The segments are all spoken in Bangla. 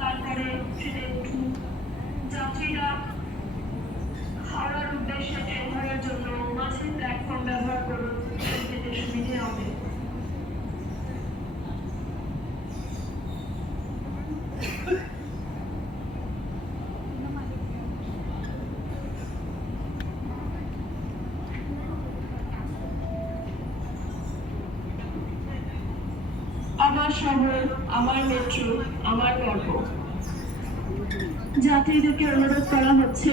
তারপরে ট্রেনে উঠুন। যাত্রীরা হাওড়ার উদ্দেশ্যে ট্রেন ধরার জন্য মাঝের প্ল্যাটফর্ম ব্যবহার করুন, ট্রেন পেতে সুবিধে হবে। আমার শহর, আমার মেট্রো, আমার গর্ব। যাত্রীদেরকে অনুরোধ করা হচ্ছে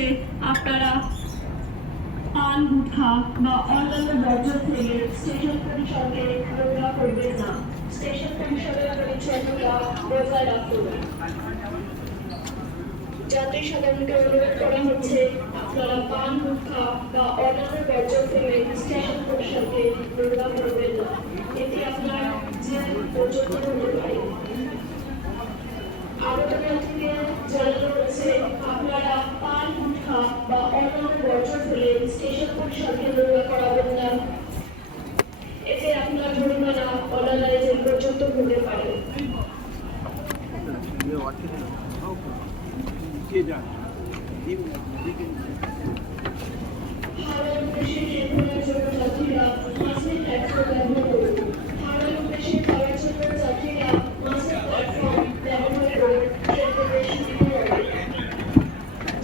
আপনারা পান, গুটখা বা অন্যান্য বর্জ্য ফেলে স্টেশন পরিসরকে নোংরা করবেন না। স্টেশন পরিসরের পরিচ্ছন্নতা বজায় রাখুন। যাত্রী সাধারণকে অনুরোধ করা হচ্ছে আপনারা পান, গুটখা বা অন্যান্য বর্জ্য ফেলে স্টেশন পরিসরকে নোংরা করবেন না। এটি আপনার জীবন পর্যন্ত হতে পারে। আবেদনের থেকে জানানো হচ্ছে আপনারা পান, গুটখা বা অন্যান্য বর্জ্য ফেলে স্টেশন পরিসরকে নোংরা করাবেন না। এতে আপনার জরিমানা অনাদায়ে জেল পর্যন্ত হতে পারে। হাওড়ার উদ্দেশ্যে ট্রেন ধরার জন্য যাত্রীরা মাঝের প্ল্যাটফর্ম ব্যবহার করুন। হাওড়ার উদ্দেশ্যে যাওয়ার জন্য যাত্রীরা মাঝের প্ল্যাটফর্ম ব্যবহার করুন, ট্রেন পেতে সুবিধা হবে।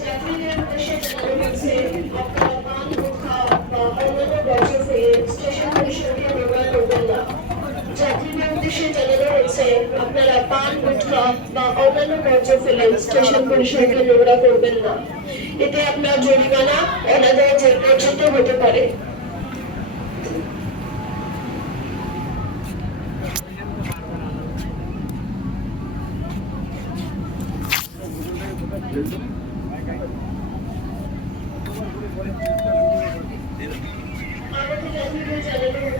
যাত্রীদের উদ্দেশ্যে জানানো হচ্ছে আপনারা পান, গুটখা বা অন্যান্য বর্জ্য ফেলে স্টেশন পরিসরকে নোংরা করবেন না। যাত্রীদের উদ্দেশ্যে জানানো হচ্ছে আপনারা পান, গুটখা বা অন্যান্য বর্জ্য ফেলে স্টেশন পরিসরকে নোংরা করবেন না। এতে আপনার জরিমানা অনাদায়ে জেল পর্যন্ত হতে পারে। আমাদের যাত্রীদের জানানো